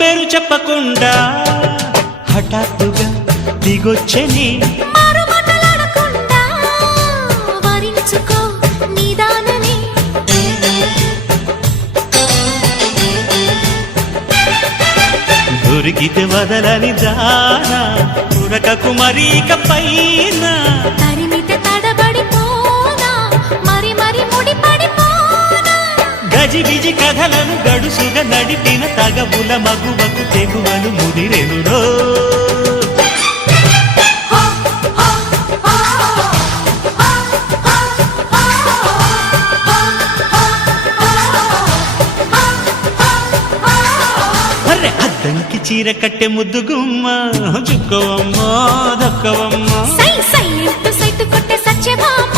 పేరు చెప్పకుండా హఠాత్తుగా దిగొచ్చని దొరికితే వదలని జానా ఉరకకు మరీక పైన తరిమితే తడబడిపోనా మరి మరి ముడిపడిపోనా గజిబిజి కథలను గడుసుగా నడిపిన తగవుల మగువకు తెగువలు ముదిరెనురో అద్దంకి చీర కట్టె ముద్దుగుమ్మ చుక్కవమ్మ దక్కవమ్మ సై సై సైటు కొట్టే సత్యభామ